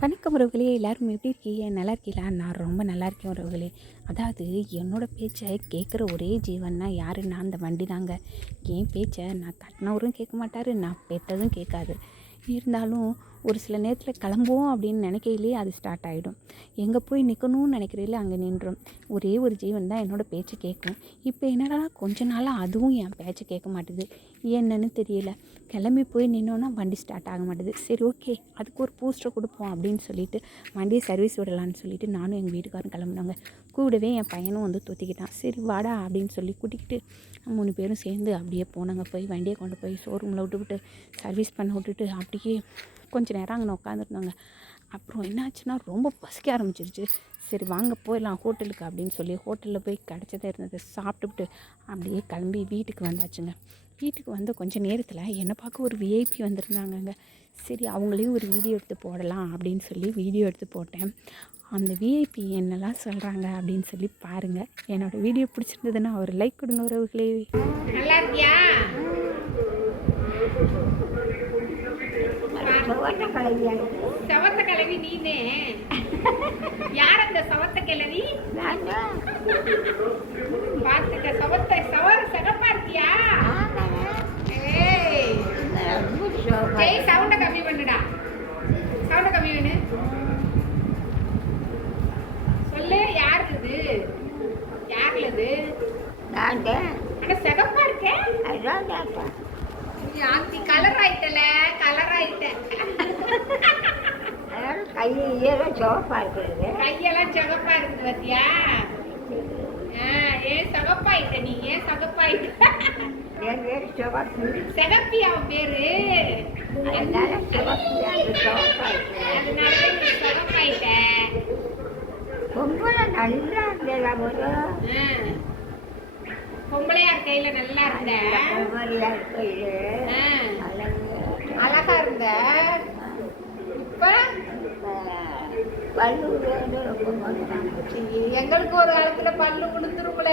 வணக்கம் உறவுகளே, எல்லாரும் எப்படி இருக்கீங்க? நல்லா இருக்கீங்களா? நான் ரொம்ப நல்லா இருக்கேன் உறவுகளே. அதாவது என்னோடய பேச்சை கேட்குற ஒரே ஜீவன்னா யாருன்னா அந்த வண்டி தாங்க. என் பேச்சை நான் கட்டினவரும் கேட்க மாட்டார், நான் பெற்றதும் கேட்காது. இருந்தாலும் ஒரு சில நேரத்தில் கிளம்புவோம் அப்படின்னு நினைக்கையிலே அது ஸ்டார்ட் ஆகிடும். எங்கே போய் நிற்கணும்னு நினைக்கிறதில்ல அங்கே நின்றும். ஒரே ஒரு ஜீவன் தான் என்னோடய பேச்சு கேட்கும். இப்போ என்னடா கொஞ்ச நாளாக அதுவும் என் பேச்சை கேட்க மாட்டுது, என்னன்னு தெரியல. கிளம்பி போய் நின்னோன்னா வண்டி ஸ்டார்ட் ஆக மாட்டுது. சரி, ஓகே, அதுக்கு ஒரு பூஸ்டர் கொடுப்போம் அப்படின்னு சொல்லிட்டு வண்டியை சர்வீஸ் விடலான்னு சொல்லிட்டு நானும் எங்கள் வீட்டுக்காரும் கிளம்புனாங்க. கூடவே என் பையனும் வந்து தொத்திக்கிட்டான். சரி வாடா அப்படின்னு சொல்லி கூட்டிக்கிட்டு 3 பேரும் சேர்ந்து அப்படியே போனாங்க. போய் வண்டியை கொண்டு போய் ஷோரூமில் விட்டுவிட்டு சர்வீஸ் பண்ண விட்டுட்டு அப்படியே கொஞ்சம் நேரம் அங்கே உட்காந்துருந்தாங்க. அப்புறம் என்னாச்சுன்னா ரொம்ப பசிக்க ஆரம்பிச்சிருச்சு. சரி வாங்க போயிடலாம் ஹோட்டலுக்கு அப்படின்னு சொல்லி ஹோட்டலில் போய் கிடச்சதே இருந்தது சாப்பிட்டுவிட்டு அப்படியே கிளம்பி வீட்டுக்கு வந்தாச்சுங்க. வீட்டுக்கு வந்த கொஞ்சம் நேரத்தில் என்னை பார்க்க ஒரு விஐபி வந்திருந்தாங்கங்க. சரி அவங்களையும் ஒரு வீடியோ எடுத்து போடலாம் அப்படின்னு சொல்லி வீடியோ எடுத்து போட்டேன். அந்த விஐபி என்னெல்லாம் சொல்கிறாங்க அப்படின்னு சொல்லி பாருங்கள். என்னோடய வீடியோ பிடிச்சிருந்ததுன்னா ஒரு லைக் கொடுங்க உறவுகளே. நல்லா இருக்கியா? சவத்த கிழவி நீனே? யார் அந்த சவத்த கிழவி? பாத்துக்க, சகப்பா இருக்கியா? சவுண்ட கம்மி பண்ணுடா, சவுண்ட கம்மி பண்ணு. சொல்லு, யாரு இது? யாருல இது? ஆனா சிகப்பா இருக்கேன். ஆந்தி கலர் ஆயிட்டல, கலர் ஆயிட்ட. கையெல்லாம் சிவப்பா இருக்குது. கையெல்லாம் சிவப்பா இருக்குது பாத்தியா? ஏன் சகப்பாயிட்ட? நீ ஏன் சகப்பாயிட்ட? என் பேரு சிவப்பு. சிகப்பி அவன் பேரு. அதனால சிவப்பியா சிவப்பா இருக்கு. அதனால நீ சகப்பாயிட்ட. பொம்பளை நல்லா இருந்ததா போது. பொம்பளையா கையில நல்லா இருந்த. பொம்பளையா இருக்கையில அழகா இருந்த. இப்ப பல்லு ரொம்ப எங்களுக்கு ஒரு காலத்துல பல்லு விழுந்துரும்ல,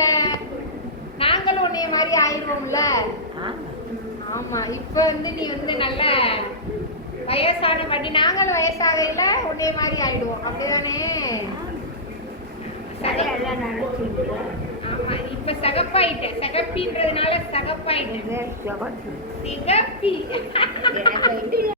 நாங்களும் உன்னைய மாதிரி ஆயிடுவோம்ல. ஆமா, இப்ப வந்து நீ வந்து நல்ல வயசான பண்ணி நாங்களும் வயசாகையில உன்னைய மாதிரி ஆயிடுவோம், அப்படிதானே? ஆமா, இப்ப சகப்பாயிட்ட. சகப்பின்றதுனால சகப்பாயிட்ட. சிகப்பி.